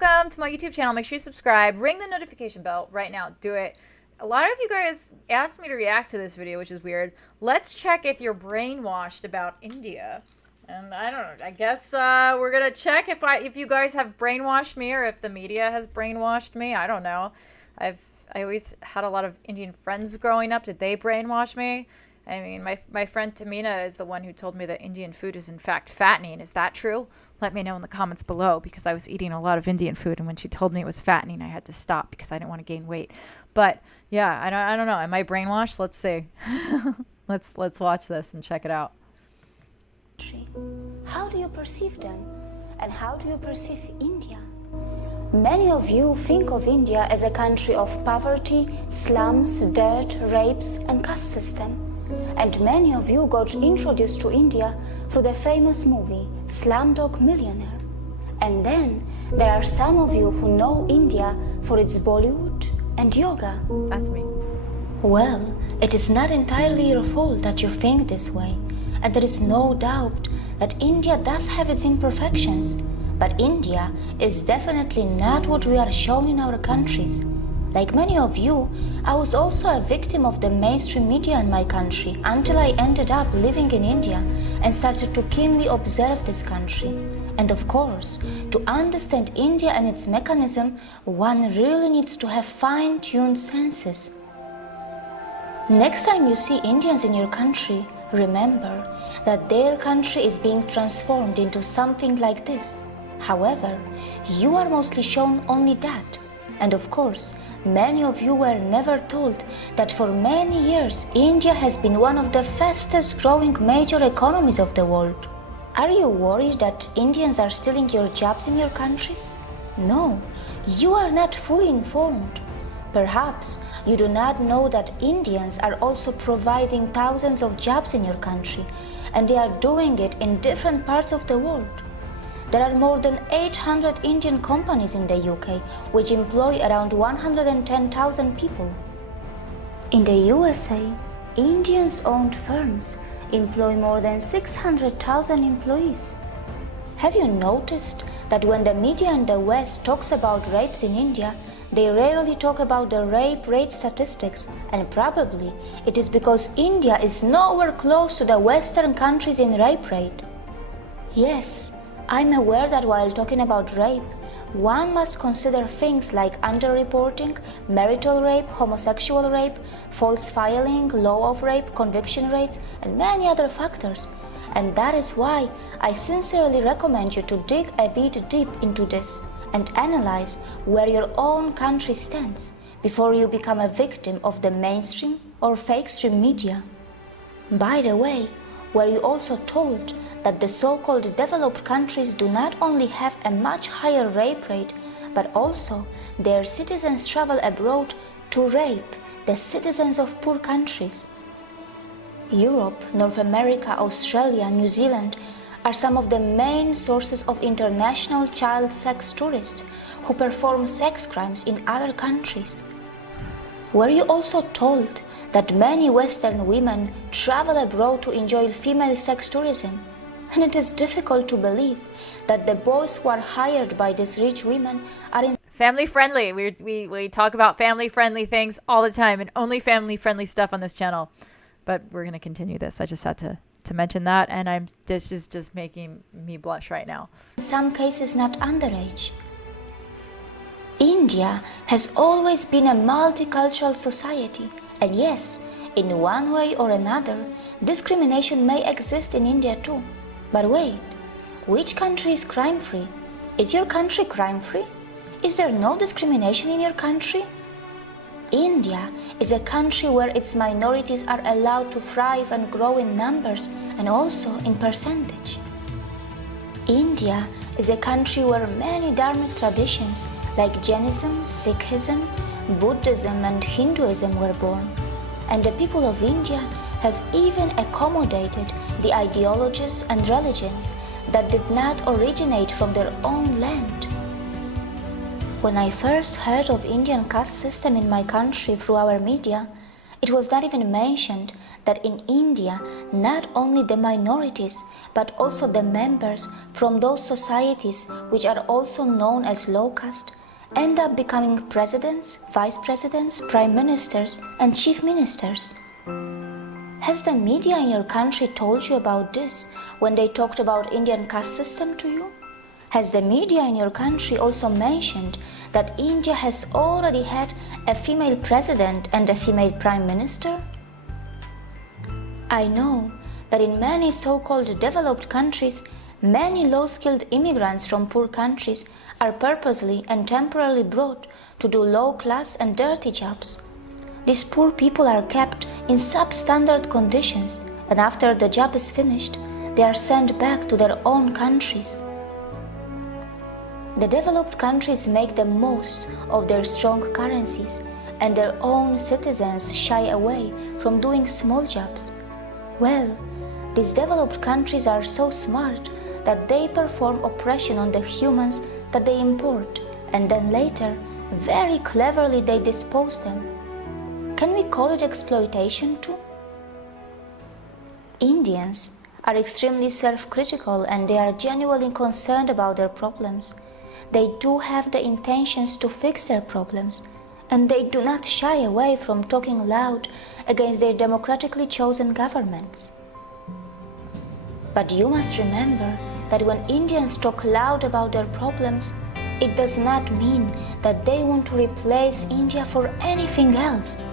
Welcome to my YouTube channel. Make sure you subscribe. Ring the notification bell right now. Do it. A lot of you guys asked me to react to this video, which is weird. Let's check if you're brainwashed about India. And I don't know. I guess we're gonna check if you guys have brainwashed me or if the media has brainwashed me. I don't know. I always had a lot of Indian friends growing up. Did they brainwash me? I mean, my friend Tamina is the one who told me that Indian food is in fact fattening. Is that true? Let me know in the comments below, because I was eating a lot of Indian food, and when she told me it was fattening, I had to stop because I didn't want to gain weight. But yeah, I don't know. Am I brainwashed? Let's see. let's watch this and check it out. How do you perceive them? And how do you perceive India? Many of you think of India as a country of poverty, slums, dirt, rapes, and caste system. And many of you got introduced to India through the famous movie Slumdog Millionaire. And then there are some of you who know India for its Bollywood and yoga. That's me. Well, it is not entirely your fault that you think this way. And there is no doubt that India does have its imperfections. But India is definitely not what we are shown in our countries. Like many of you, I was also a victim of the mainstream media in my country until I ended up living in India and started to keenly observe this country. And of course, to understand India and its mechanism, one really needs to have fine-tuned senses. Next time you see Indians in your country, remember that their country is being transformed into something like this. However, you are mostly shown only that. And of course, many of you were never told that for many years India has been one of the fastest growing major economies of the world. Are you worried that Indians are stealing your jobs in your countries? No, you are not fully informed. Perhaps you do not know that Indians are also providing thousands of jobs in your country, and they are doing it in different parts of the world. There are more than 800 Indian companies in the UK, which employ around 110,000 people. In the USA, Indians-owned firms employ more than 600,000 employees. Have you noticed that when the media in the West talks about rapes in India, they rarely talk about the rape rate statistics, and probably it is because India is nowhere close to the Western countries in rape rate. Yes, I'm aware that while talking about rape, one must consider things like underreporting, marital rape, homosexual rape, false filing, law of rape, conviction rates, and many other factors. And that is why I sincerely recommend you to dig a bit deep into this and analyze where your own country stands before you become a victim of the mainstream or fake stream media. By the way, were you also told that the so-called developed countries do not only have a much higher rape rate, but also their citizens travel abroad to rape the citizens of poor countries? Europe, North America, Australia, New Zealand are some of the main sources of international child sex tourists who perform sex crimes in other countries. Were you also told that many Western women travel abroad to enjoy female sex tourism? And it is difficult to believe that the boys who are hired by these rich women are in Family friendly. We talk about family friendly things all the time, and only family friendly stuff on this channel. But we're gonna continue this. I just had to mention that, and this is just making me blush right now. In some cases not underage. India has always been a multicultural society, and yes, in one way or another, discrimination may exist in India too. But wait, which country is crime-free? Is your country crime-free? Is there no discrimination in your country? India is a country where its minorities are allowed to thrive and grow in numbers and also in percentage. India is a country where many dharmic traditions like Jainism, Sikhism, Buddhism and Hinduism were born. And the people of India have even accommodated the ideologies and religions that did not originate from their own land. When I first heard of Indian caste system in my country through our media, it was not even mentioned that in India, not only the minorities, but also the members from those societies which are also known as low caste, end up becoming presidents, vice presidents, prime ministers, and chief ministers. Has the media in your country told you about this when they talked about Indian caste system to you? Has the media in your country also mentioned that India has already had a female president and a female prime minister? I know that in many so-called developed countries, many low-skilled immigrants from poor countries are purposely and temporarily brought to do low-class and dirty jobs. These poor people are kept in substandard conditions, and after the job is finished, they are sent back to their own countries. The developed countries make the most of their strong currencies, and their own citizens shy away from doing small jobs. Well, these developed countries are so smart that they perform oppression on the humans that they import, and then later, very cleverly they dispose them. Can we call it exploitation too? Indians are extremely self-critical and they are genuinely concerned about their problems. They do have the intentions to fix their problems, and they do not shy away from talking loud against their democratically chosen governments. But you must remember that when Indians talk loud about their problems, it does not mean that they want to replace India for anything else.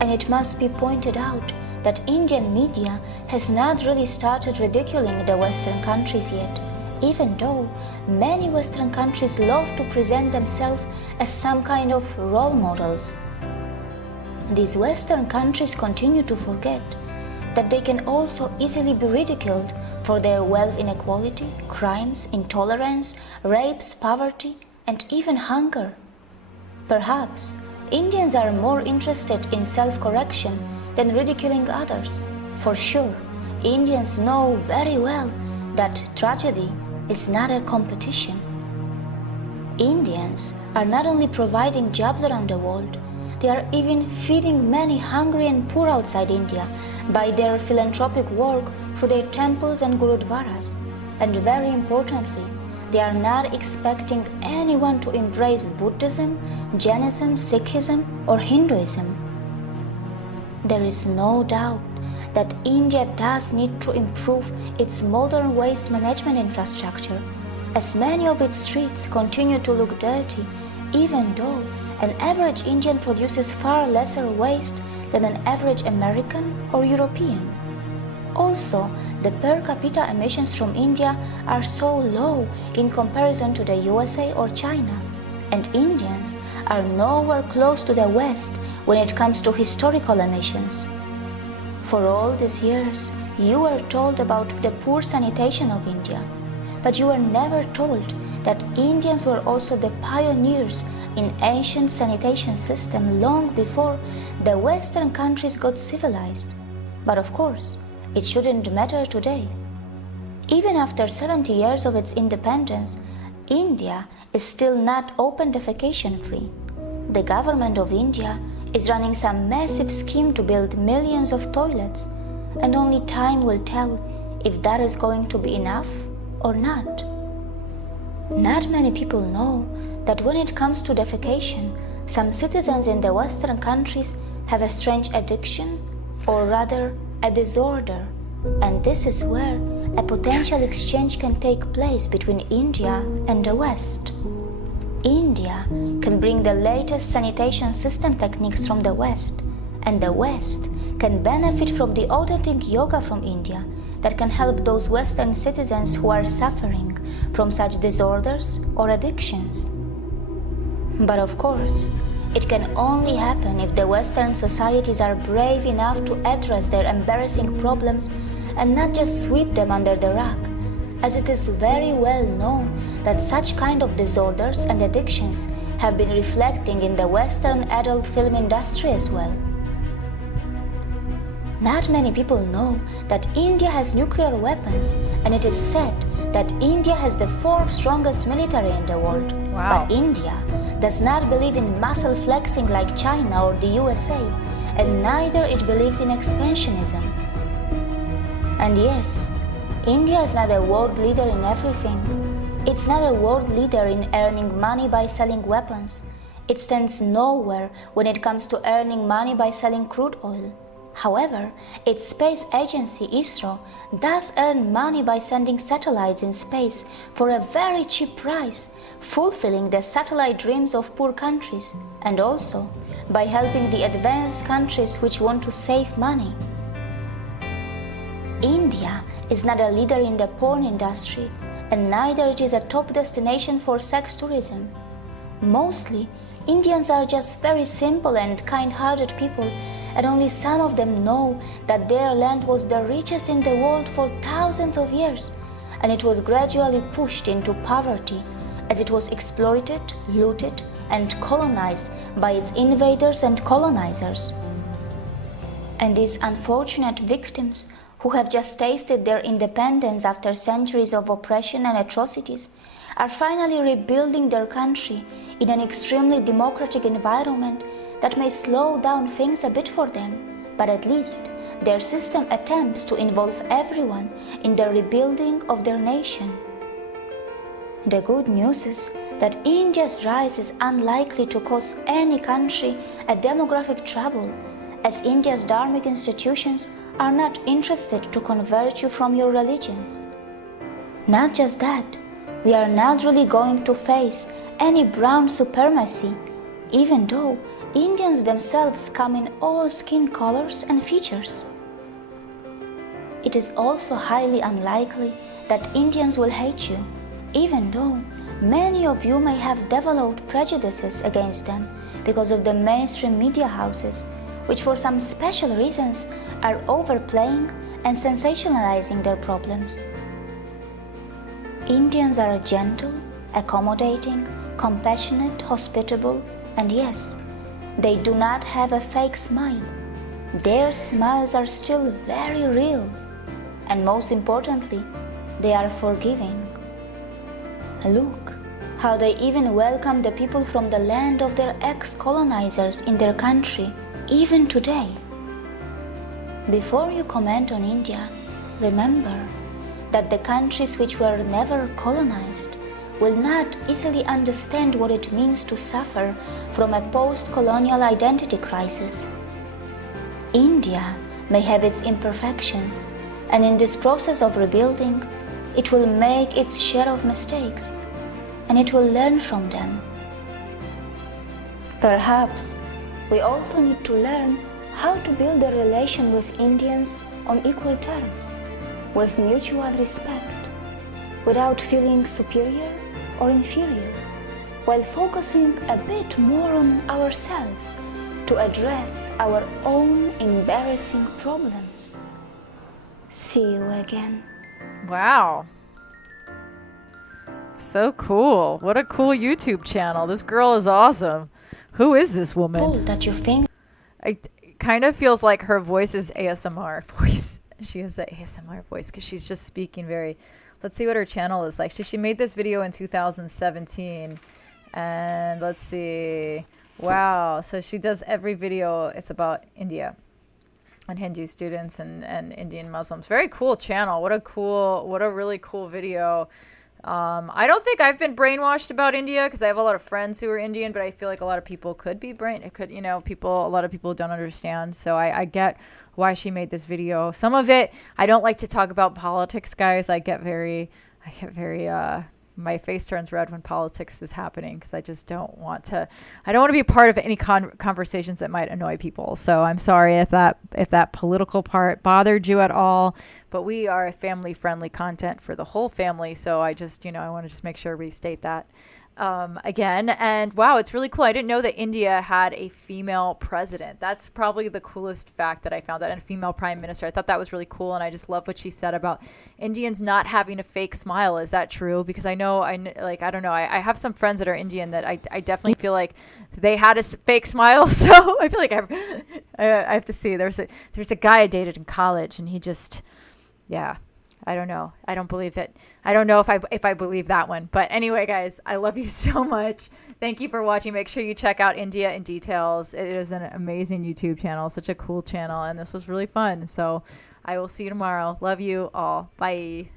And it must be pointed out that Indian media has not really started ridiculing the Western countries yet, even though many Western countries love to present themselves as some kind of role models. These Western countries continue to forget that they can also easily be ridiculed for their wealth inequality, crimes, intolerance, rapes, poverty, and even hunger. Perhaps Indians are more interested in self-correction than ridiculing others. For sure, Indians know very well that tragedy is not a competition. Indians are not only providing jobs around the world, they are even feeding many hungry and poor outside India by their philanthropic work through their temples and gurudwaras. And very importantly, they are not expecting anyone to embrace Buddhism, Jainism, Sikhism, or Hinduism. There is no doubt that India does need to improve its modern waste management infrastructure, as many of its streets continue to look dirty, even though an average Indian produces far lesser waste than an average American or European. Also, the per capita emissions from India are so low in comparison to the USA or China, and Indians are nowhere close to the West when it comes to historical emissions. For all these years, you were told about the poor sanitation of India, but you were never told that Indians were also the pioneers in ancient sanitation system long before the Western countries got civilized. But of course, it shouldn't matter today. Even after 70 years of its independence, India is still not open defecation free. The government of India is running some massive scheme to build millions of toilets, and only time will tell if that is going to be enough or not. Not many people know that when it comes to defecation, some citizens in the Western countries have a strange addiction, or rather a disorder, and this is where a potential exchange can take place between India and the West. India can bring the latest sanitation system techniques from the West, and the West can benefit from the authentic yoga from India that can help those Western citizens who are suffering from such disorders or addictions. But of course, it can only happen if the Western societies are brave enough to address their embarrassing problems and not just sweep them under the rug, as it is very well known that such kind of disorders and addictions have been reflecting in the Western adult film industry as well. Not many people know that India has nuclear weapons, and it is said that India has the fourth strongest military in the world. Wow. But India does not believe in muscle flexing like China or the USA, and neither it believes in expansionism. And yes, India is not a world leader in everything. It's not a world leader in earning money by selling weapons. It stands nowhere when it comes to earning money by selling crude oil. However, its space agency ISRO does earn money by sending satellites in space for a very cheap price, fulfilling the satellite dreams of poor countries, and also by helping the advanced countries which want to save money. India is not a leader in the porn industry, and neither it is a top destination for sex tourism. Mostly, Indians are just very simple and kind-hearted people, and only some of them know that their land was the richest in the world for thousands of years, and it was gradually pushed into poverty as it was exploited, looted, and colonized by its invaders and colonizers. And these unfortunate victims who have just tasted their independence after centuries of oppression and atrocities are finally rebuilding their country in an extremely democratic environment that may slow down things a bit for them, but at least their system attempts to involve everyone in the rebuilding of their nation. The good news is that India's rise is unlikely to cause any country a demographic trouble, as India's dharmic institutions are not interested to convert you from your religions. Not just that, we are not really going to face any brown supremacy, even though Indians themselves come in all skin colors and features. It is also highly unlikely that Indians will hate you, even though many of you may have developed prejudices against them because of the mainstream media houses, which for some special reasons are overplaying and sensationalizing their problems. Indians are gentle, accommodating, compassionate, hospitable, and yes, they do not have a fake smile. Their smiles are still very real, and most importantly, they are forgiving. Look how they even welcome the people from the land of their ex-colonizers in their country, even today. Before you comment on India, remember that the countries which were never colonized will not easily understand what it means to suffer from a post-colonial identity crisis. India may have its imperfections, and in this process of rebuilding, it will make its share of mistakes, and it will learn from them. Perhaps we also need to learn how to build a relation with Indians on equal terms, with mutual respect, without feeling superior or inferior, while focusing a bit more on ourselves to address our own embarrassing problems. See you again. Wow. So cool. What a cool YouTube channel. This girl is awesome. Who is this woman? That you think It kind of feels like her voice is ASMR voice. She has that ASMR voice because she's just speaking very... Let's see what her channel is like. She made this video in 2017. And let's see. Wow. So she does every video. It's about India and Hindu students and Indian Muslims. Very cool channel. What a really cool video. I don't think I've been brainwashed about India because I have a lot of friends who are Indian, but I feel like a lot of people could be a lot of people don't understand. So I get why she made this video. Some of it, I don't like to talk about politics, guys. I get very, my face turns red when politics is happening because I just don't want to be a part of any conversations that might annoy people. So I'm sorry if that political part bothered you at all, but we are family friendly content for the whole family. So I just, I want to just make sure we state that again. And wow, it's really cool. I didn't know that India had a female president. That's probably the coolest fact that I found out, and a female prime minister. I thought that was really cool. And I just love what she said about Indians not having a fake smile. Is that true? Because I know, I don't know. I have some friends that are Indian that I definitely feel like they had a fake smile. So I feel like I have to see. There's a guy I dated in college, and he just, yeah. I don't know. I don't believe that. I don't know if I believe that one. But anyway, guys, I love you so much. Thank you for watching. Make sure you check out India in Details. It is an amazing YouTube channel, such a cool channel, and this was really fun. So I will see you tomorrow. Love you all. Bye.